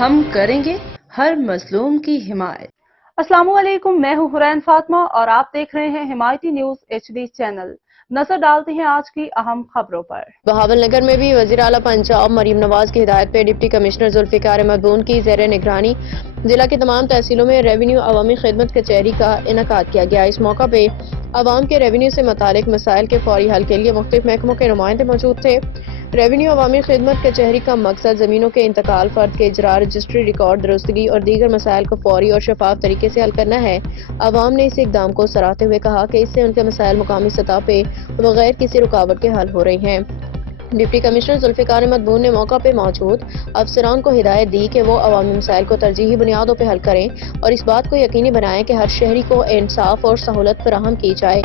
ہم کریں گے ہر مظلوم کی حمایت۔ السلام علیکم، میں ہوں حرین فاطمہ اور آپ دیکھ رہے ہیں حمایتی نیوز HD چینل۔ نظر ڈالتے ہیں آج کی اہم خبروں پر۔ بہاول نگر میں بھی وزیر اعلیٰ پنجاب مریم نواز کی ہدایت پہ ڈپٹی کمشنر ذوالفقار احمد بون کی زیر نگرانی ضلع کی تمام تحصیلوں میں ریونیو عوامی خدمت کچہری کا انعقاد کیا گیا۔ اس موقع پہ عوام کے ریونیو سے متعلق مسائل کے فوری حل کے لیے مختلف محکموں کے نمائندے موجود تھے۔ ریونیو عوامی خدمت کچہری کا مقصد زمینوں کے انتقال، فرد کے اجراء، رجسٹری ریکارڈ درستگی اور دیگر مسائل کو فوری اور شفاف طریقے سے حل کرنا ہے۔ عوام نے اس اقدام کو سراہتے ہوئے کہا کہ اس سے ان کے مسائل مقامی سطح پہ بغیر کسی رکاوٹ کے حل ہو رہے ہیں۔ ڈپٹی کمشنر ذوالفقار احمد بون نے موقع پہ موجود افسران کو ہدایت دی کہ وہ عوامی مسائل کو ترجیحی بنیادوں پہ حل کریں اور اس بات کو یقینی بنائیں کہ ہر شہری کو انصاف اور سہولت فراہم کی جائے۔